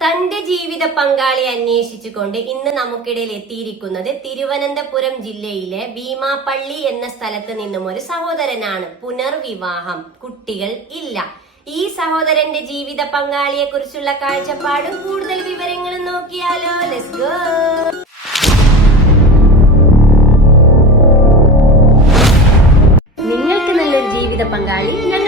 തന്റെ ജീവിത പങ്കാളി അന്വേഷിച്ചുകൊണ്ട് ഇന്ന് നമുക്കിടയിൽ എത്തിയിരിക്കുന്നത് തിരുവനന്തപുരം ജില്ലയിലെ ഭീമാപ്പള്ളി എന്ന സ്ഥലത്ത് നിന്നും ഒരു സഹോദരനാണ്. പുനർവിവാഹം. കുട്ടികൾ ഇല്ല. ഈ സഹോദരന്റെ ജീവിത പങ്കാളിയെ കുറിച്ചുള്ള കാഴ്ചപ്പാടും കൂടുതൽ വിവരങ്ങളും നോക്കിയാലോ. ലെറ്റ്സ് ഗോ നിങ്ങൾക്ക് നല്ലൊരു ജീവിത പങ്കാളി സന്തോഷം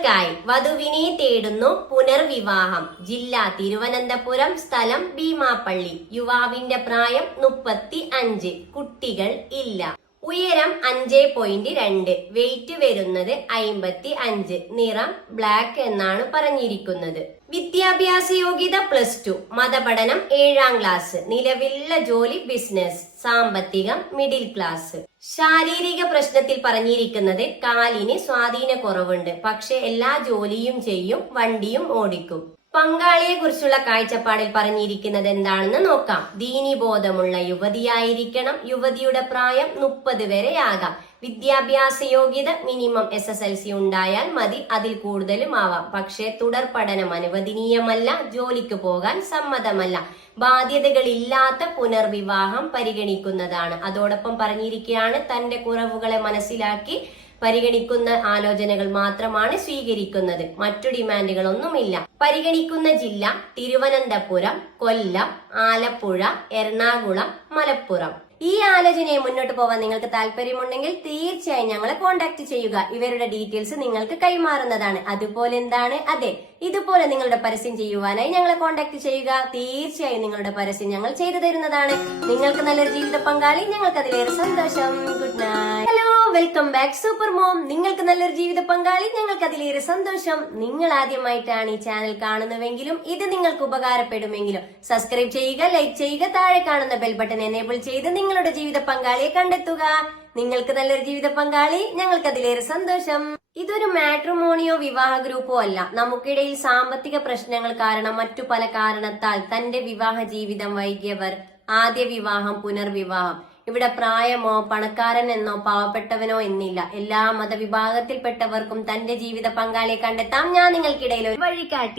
നിങ്ങൾക്കായി വധുവിനെ തേടുന്നു പുനർവിവാഹം. ജില്ല തിരുവനന്തപുരം സ്ഥലം ഭീമാപ്പള്ളി. യുവാവിന്റെ പ്രായം മുപ്പത്തി അഞ്ച് കുട്ടികൾ ഇല്ല. ഉയരം അഞ്ച് പോയിന്റ് രണ്ട്. വെയിറ്റ് വരുന്നത് അയിമ്പത്തി അഞ്ച് നിറം ബ്ലാക്ക് എന്നാണ് പറഞ്ഞിരിക്കുന്നത്. വിദ്യാഭ്യാസ യോഗ്യത പ്ലസ് ടു മതപഠനം ഏഴാം ക്ലാസ് നിലവിലുള്ള ജോലി ബിസിനസ് സാമ്പത്തികം മിഡിൽ ക്ലാസ് ശാരീരിക പ്രശ്നത്തിൽ പറഞ്ഞിരിക്കുന്നത് കാലിന് സ്വാധീന കുറവുണ്ട് പക്ഷെ എല്ലാ ജോലിയും ചെയ്യും വണ്ടിയും ഓടിക്കും. പങ്കാളിയെ കുറിച്ചുള്ള കാഴ്ചപ്പാടിൽ പറഞ്ഞിരിക്കുന്നത് എന്താണെന്ന് നോക്കാം. ദീനിബോധമുള്ള യുവതിയായിരിക്കണം. യുവതിയുടെ പ്രായം മുപ്പത് വരെ ആകാം. വിദ്യാഭ്യാസ യോഗ്യത minimum S S L C ഉണ്ടായാൽ മതി. അതിൽ കൂടുതലും ആവാം. പക്ഷേ തുടർ പഠനം അനുവദനീയമല്ല. ജോലിക്ക് പോകാൻ സമ്മതമല്ല. ബാധ്യതകളില്ലാത്ത പുനർവിവാഹം പരിഗണിക്കുന്നതാണ്. അതോടൊപ്പം പറഞ്ഞിരിക്കുകയാണ് തന്റെ കുറവുകളെ മനസ്സിലാക്കി പരിഗണിക്കുന്ന ആലോചനകൾ മാത്രമാണ് സ്വീകരിക്കുന്നത്. മറ്റു ഡിമാൻഡുകളൊന്നുമില്ല. പരിഗണിക്കുന്ന ജില്ല തിരുവനന്തപുരം കൊല്ലം ആലപ്പുഴ എറണാകുളം മലപ്പുറം. ഈ ആലോചനയെ മുന്നോട്ട് പോവാൻ നിങ്ങൾക്ക് താല്പര്യമുണ്ടെങ്കിൽ തീർച്ചയായും ഞങ്ങളെ കോൺടാക്ട് ചെയ്യുക. ഇവരുടെ ഡീറ്റെയിൽസ് നിങ്ങൾക്ക് കൈമാറുന്നതാണ്. അതുപോലെ എന്താണ്? അതെ ഇതുപോലെ നിങ്ങളുടെ പരസ്യം ചെയ്യുവാനായി ഞങ്ങളെ കോൺടാക്ട് ചെയ്യുക. തീർച്ചയായും നിങ്ങളുടെ പരസ്യം ഞങ്ങൾ ചെയ്തു തരുന്നതാണ്. നിങ്ങൾക്ക് നല്ലൊരു ജീവിത പങ്കാളി. ഞങ്ങൾക്ക് അതിലേറെ സന്തോഷം. Good night hello welcome back super mom നിങ്ങൾക്ക് നല്ലൊരു ജീവിത പങ്കാളി. ഞങ്ങൾക്ക് അതിലേറെ സന്തോഷം. നിങ്ങൾ ആദ്യമായിട്ടാണ് ഈ ചാനൽ കാണുന്നുവെങ്കിലും ഇത് നിങ്ങൾക്ക് ഉപകാരപ്പെടുമെങ്കിലും സബ്സ്ക്രൈബ് ചെയ്യുക ലൈക്ക് ചെയ്യുക താഴെ കാണുന്ന ബെൽ ബട്ടൺ എനേബിൾ ചെയ്ത് നിങ്ങളുടെ ജീവിത പങ്കാളിയെ കണ്ടെത്തുക. നിങ്ങൾക്ക് നല്ലൊരു ജീവിത പങ്കാളി ഞങ്ങൾക്ക് അതിലേറെ സന്തോഷം. ഇതൊരു മാട്രിമോണിയോ വിവാഹ ഗ്രൂപ്പോ അല്ല. നമുക്കിടയിൽ സാമ്പത്തിക പ്രശ്നങ്ങൾ കാരണം മറ്റു പല കാരണത്താൽ തന്റെ വിവാഹ ജീവിതം വൈകിയവർ ആദ്യ വിവാഹം പുനർവിവാഹം. ഇവിടെ പ്രായമോ പണക്കാരൻ എന്നോ പാവപ്പെട്ടവനോ എന്നില്ല. എല്ലാ മതവിഭാഗത്തിൽപ്പെട്ടവർക്കും തന്റെ ജീവിത പങ്കാളിയെ കണ്ടെത്താം. ഞാൻ നിങ്ങൾക്കിടയിൽ ഒരു വഴികാട്ടി.